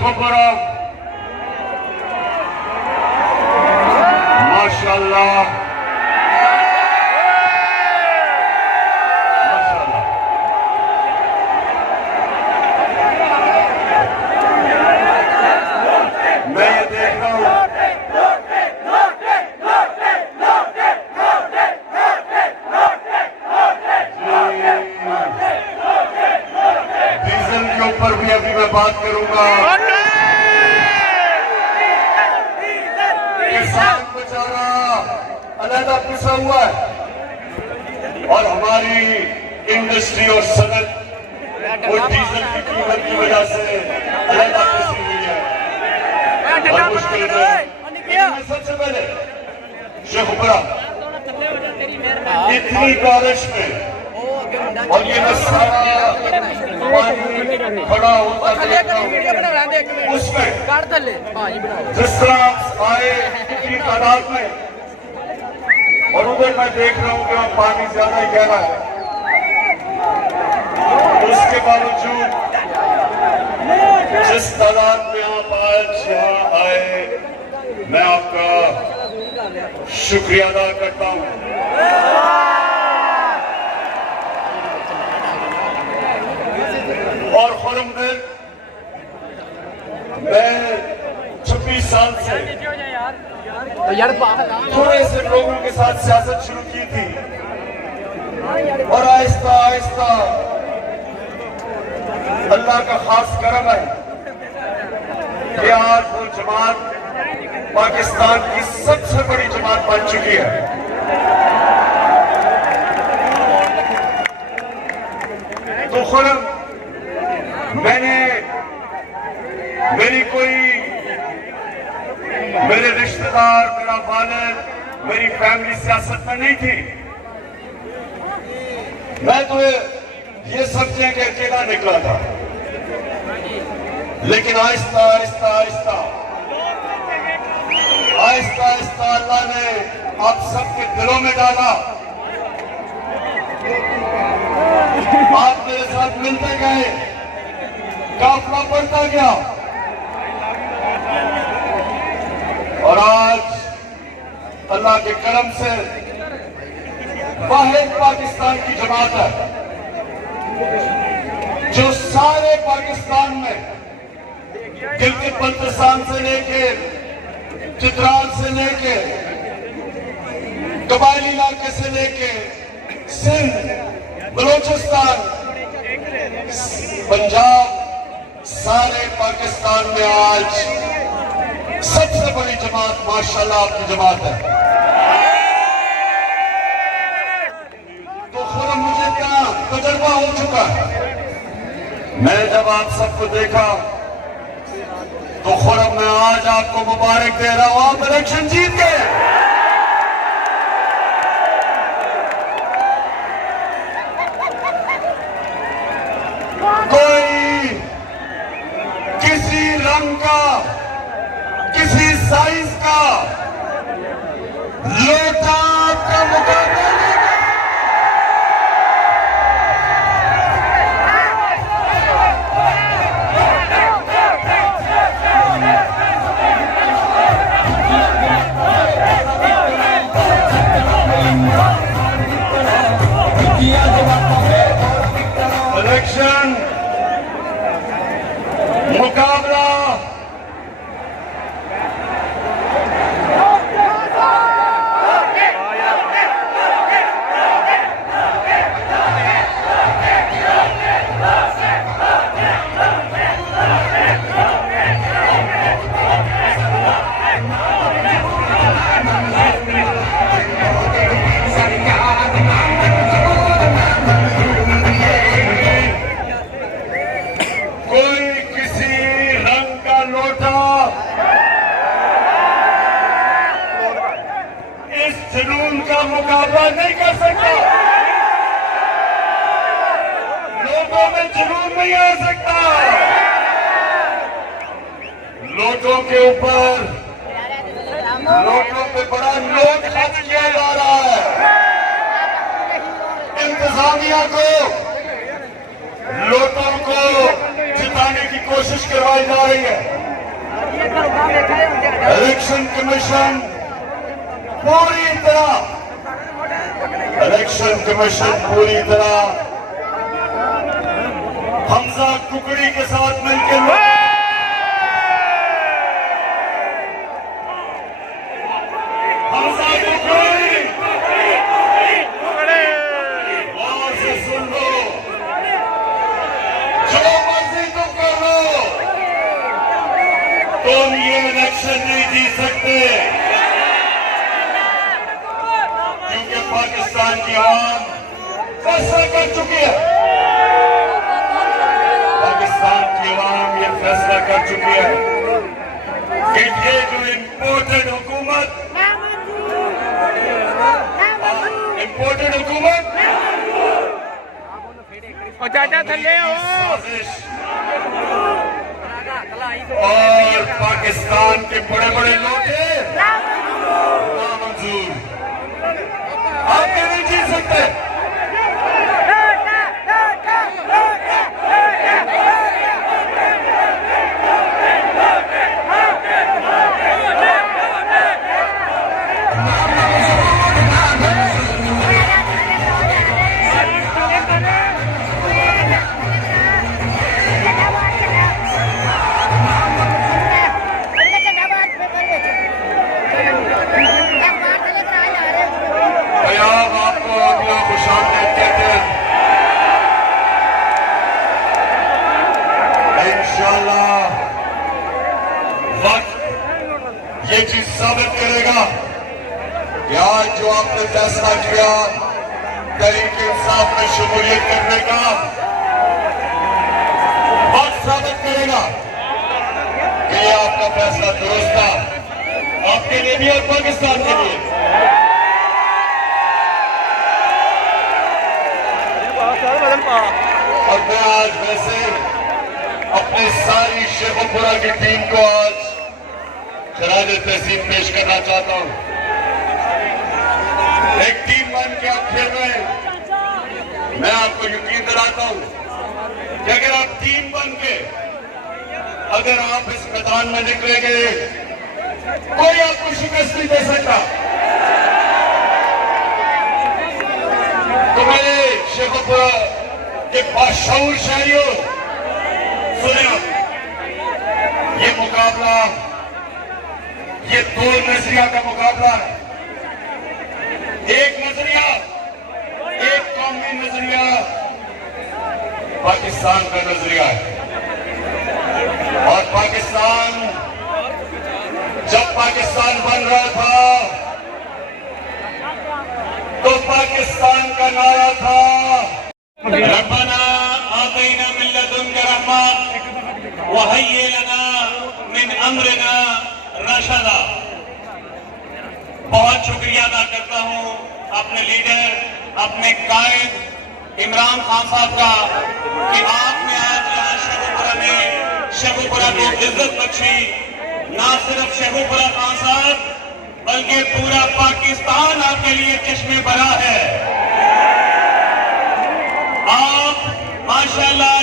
शेखुपुरा माशाल्लाह पर भी अभी मैं बात करूंगा। किसान बेचारा अलहदा पिसा हुआ है और हमारी इंडस्ट्री और सनत वो डीजल की कीमत की वजह से अलहदा पिसी हुई है और मुश्किल में। सबसे पहले शेखुपुरा इतनी बारिश में और ये मैं सारा पानी खड़ा होता देखता हूँ उसमें जिस तरह आए इतनी तादाद में और उधर मैं देख रहा हूँ कि वहाँ पानी ज्यादा ही गहरा है, उसके बावजूद जिस तादाद में आप आज यहाँ आए मैं आपका शुक्रिया अदा करता हूँ। और खुरमदिल मैं 26 साल से थोड़े से लोगों के साथ सियासत शुरू की थी और आहिस्ता आहिस्ता अल्लाह का खास करम है कि आज वो जमात पाकिस्तान की सबसे बड़ी जमात बन चुकी है। तो खुरम मेरे रिश्तेदार मेरा वालिद मेरी फैमिली सियासत में नहीं थी। मैं तो ये समझे कि अकेला निकला था, लेकिन आहिस्ता आहिस्ता आहिस्ता आहिस्ता आहिस्ता अल्लाह ने आप सबके दिलों में डाला। आप मेरे साथ मिलते गए, काफिला बढ़ता गया और आज अल्लाह के करम से वाहिद पाकिस्तान की जमात है जो सारे पाकिस्तान में गिलगित बल्तिस्तान से लेके चित्राल से लेके कबायली इलाके से लेके सिंध बलूचिस्तान पंजाब सारे पाकिस्तान में आज सबसे बड़ी जमात माशाल्लाह आपकी जमात है। तो खुरम मुझे क्या तजुर्बा हो चुका है। मैं जब आप सबको देखा तो खुरम मैं आज आपको मुबारक दे रहा हूं, आप इलेक्शन जीत गए। कोई किसी रंग का किसी साइज का लोटा आपका मुकाबला इलेक्शन मुकाबला जुनून का मुकाबला नहीं कर सकता। लोगों में जुनून नहीं आ सकता। लोगों के ऊपर लोगों पे बड़ा लोड खर्च किया जा रहा है। इंतजामिया को लोगों को जिताने की कोशिश कोशिश करवाई जा रही है। इलेक्शन कमीशन पूरी तरह हमजा कुकड़ी के साथ मिलकर हमजा कुकड़ी और से सुन लो, जो मर्जी तुम कर लो, तुम ये इलेक्शन नहीं जीत सकते, क्योंकि पाकिस्तान की आवाम फैसला कर चुकी है। पाकिस्तान की आवाम ये फैसला कर चुकी है कि ये जो इम्पोर्टेड हुकूमत और पाकिस्तान के बड़े बड़े लोग हैं नामंजूर, आप नहीं जीत सकते। ये चीज साबित करेगा कि आज जो आपने फैसला किया तहरीक इंसाफ में शमूलियत करने का, वक्त साबित करेगा कि ये आपका फैसला दुरुस्त था, आपके लिए भी और पाकिस्तान के लिए। और मैं आज वैसे अपनी सारी शेखुपुरा की टीम को आज खराज तहसीन पेश करना चाहता हूं। एक टीम बन के आप खेल रहे हैं, मैं आपको यकीन दिलाता हूं कि अगर आप टीम बन के अगर आप इस मैदान में निकलेंगे, कोई आपको शिकस्त नहीं दे सकता। तो मेरे शेखुपुरा के बाशऊर शहरियों, सुने आप, ये मुकाबला, ये दो नजरिया का मुकाबला है। एक नजरिया, एक कौमी नजरिया पाकिस्तान का नजरिया है। और पाकिस्तान, जब पाकिस्तान बन रहा था तो पाकिस्तान का नारा था रब्बना आतैना मिन लदुनका रहमा व हय्यि लना मिन अमरिना रशदा। बहुत शुक्रिया अदा करता हूं अपने लीडर, अपने कायद इमरान खान साहब का कि आपने आज यहाँ शेखुपुरा को इज्जत बख्शी। ना सिर्फ शेखुपुरा खान साहब बल्कि पूरा पाकिस्तान आपके लिए चश्मे भरा है। आप माशाल्लाह